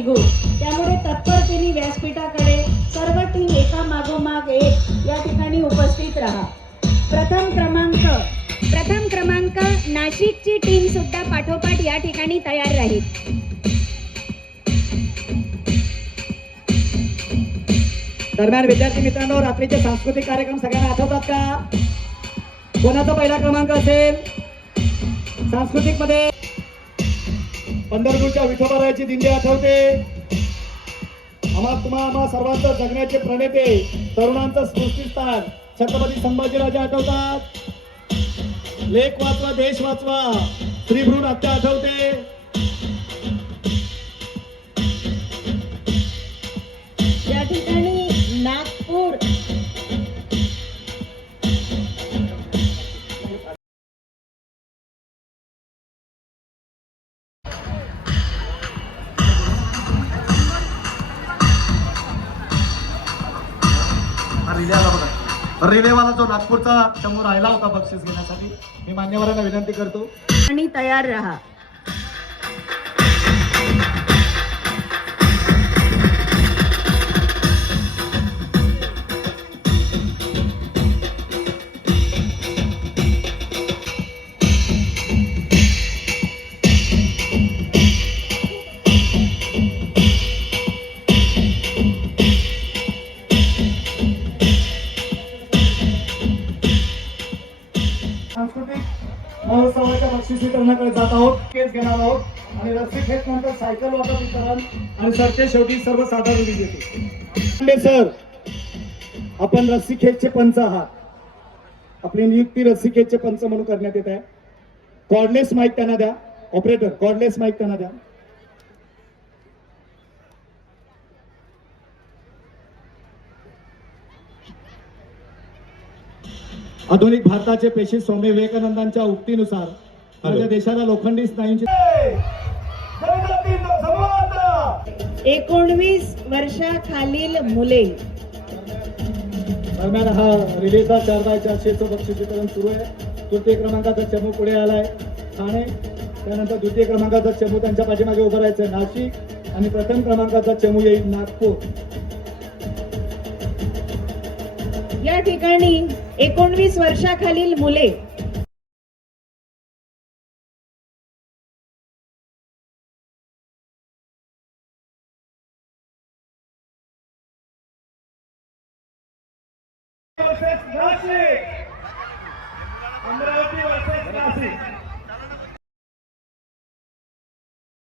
निघू. त्यामुळे तत्परतेने व्यासपीठाकडे सर्व टीम एका मागोमाग एक या ठिकाणी उपस्थित राहा. प्रथम क्रमांक नाशिकची टीम सुद्धा पाठोपाठ या ठिकाणी तयार राहील. दरम्यान विद्यार्थी मित्रांनो, रात्रीचे सांस्कृतिक कार्यक्रम सगळ्यांना आठवतात का? कोणाचा पहिला क्रमांक असेल सांस्कृतिक मध्ये? पंढरपूरच्या विठोबारायाची दिंडी आठवते. आम्हा सर्वांचं जगण्याचे प्रणेते, तरुणांचं स्फूर्तिस्थान छत्रपती संभाजीराजे आठवतात. लेख वाचवा देश वाचवा श्री भ्रूण हत्या आठवते. या ठिकाणी नागपूर रिलेवाला जो नागपूरचा समोर राहिला होता बक्षीस घेण्यासाठी, मी मान्यवरांना विनंती करतो आणि तयार राहा. सांस्कृतिक महोत्सवाच्या बक्षीस वितरणाकडे जात आहोत. केस घेणार आहोत आणि रस्सी खेच नंतर सायकल वाटप वितरण आणि सरते शेवटी सर्वसाधारण विजेते. सर, आपण रस्सी खेचचे पंच आहात. आपली नियुक्ती रस्सी खेचचे पंच म्हणून करण्यात येत आहे. कॉर्डलेस माईक त्यांना द्या. ऑपरेटर, कॉर्डलेस माईक त्यांना द्या. आधुनिक भारताचे पेशी स्वामी विवेकानंदांच्या उक्तीनुसार माझ्या देशाला लोखंडी स्नायूंची 19 वर्षाखालील मुले. दरम्यान हा रिलेचा 4x400 बक्षीस वितरण सुरू आहे. तृतीय क्रमांकाचा चमू पुढे आलाय ठाणे. त्यानंतर द्वितीय क्रमांकाचा चमू त्यांच्या पाठीमागे उभा राहायचं नाशिक आणि प्रथम क्रमांकाचा चमू येईल नागपूर. या ठिकाणी 19 वर्षाखालील मुले. अमरावती वर्सेस नाशिक.